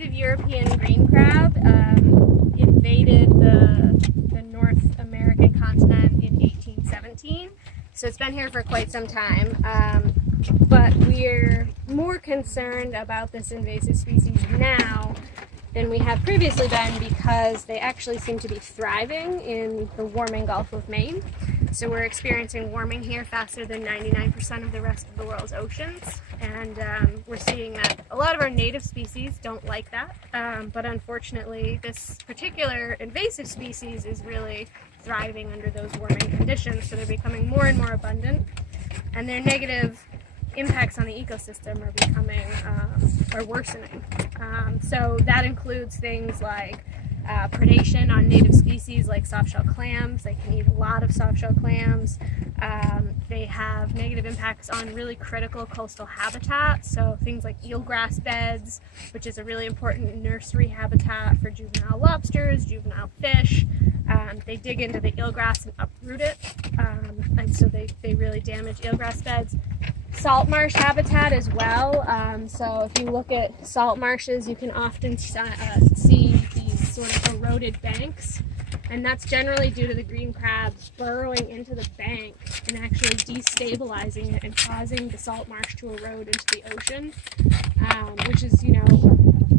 invasive European green crab invaded the North American continent in 1817. So it's been here for quite some time. But we're more concerned about this invasive species now than we have previously been because they actually seem to be thriving in the warming Gulf of Maine. So we're experiencing warming here faster than 99% of the rest of the world's oceans. And we're seeing that a lot of our native species don't like that. But unfortunately, this particular invasive species is really thriving under those warming conditions. So they're becoming more and more abundant. And their negative impacts on the ecosystem are becoming, are worsening. So that includes things like predation on native species like softshell clams. They can eat a lot of softshell clams. They have negative impacts on really critical coastal habitats, so things like eelgrass beds, which is a really important nursery habitat for juvenile lobsters, juvenile fish. They dig into the eelgrass and uproot it, and so they really damage eelgrass beds. Salt marsh habitat as well. So if you look at salt marshes, you can often see these sort of eroded banks, and that's generally due to the green crabs burrowing into the bank and actually destabilizing it and causing the salt marsh to erode into the ocean, which is,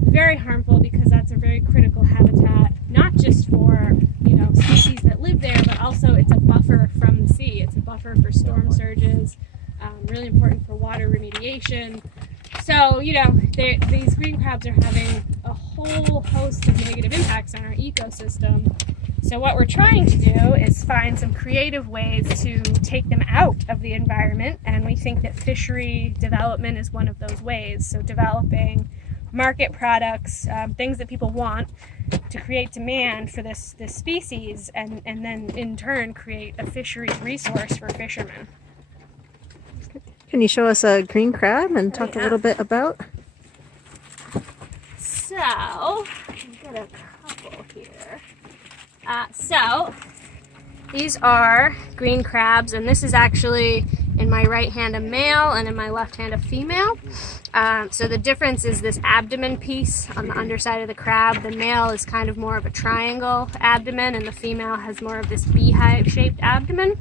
very harmful because that's a very critical habitat, not just for, species that live there, but also it's a buffer from the sea. It's a buffer for storm surges, really important for water remediation. So, these green crabs are having a whole host of negative impacts on our ecosystem. So what we're trying to do is find some creative ways to take them out of the environment, and we think that fishery development is one of those ways. So developing market products, things that people want to create demand for this species, and then in turn create a fisheries resource for fishermen. Can you show us a green crab and talk a little bit about? So, I've got a couple here. So, these are green crabs, and this is actually in my right hand a male and in my left hand a female. So the difference is this abdomen piece on the underside of the crab. The male is kind of more of a triangle abdomen, and the female has more of this beehive-shaped abdomen.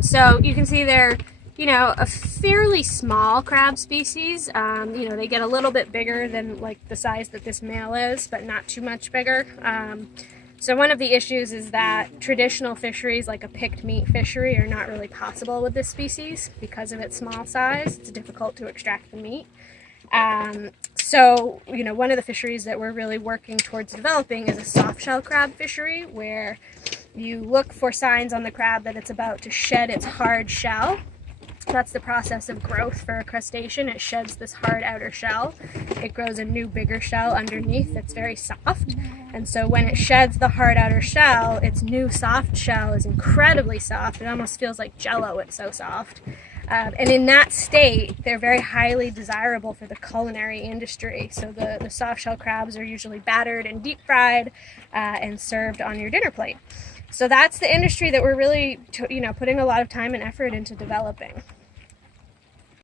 So you can see they're a fairly small crab species. They get a little bit bigger than like the size that this male is, but not too much bigger. So one of the issues is that traditional fisheries like a picked meat fishery are not really possible with this species because of its small size. It's difficult to extract the meat. So one of the fisheries that we're really working towards developing is a softshell crab fishery, where you look for signs on the crab that it's about to shed its hard shell. That's the process of growth for a crustacean. It sheds this hard outer shell. It grows a new, bigger shell underneath that's very soft. And so when it sheds the hard outer shell, its new soft shell is incredibly soft. It almost feels like Jell-O, it's so soft. And in that state, they're very highly desirable for the culinary industry. So the soft-shell crabs are usually battered and deep-fried and served on your dinner plate. So that's the industry that we're really, putting a lot of time and effort into developing.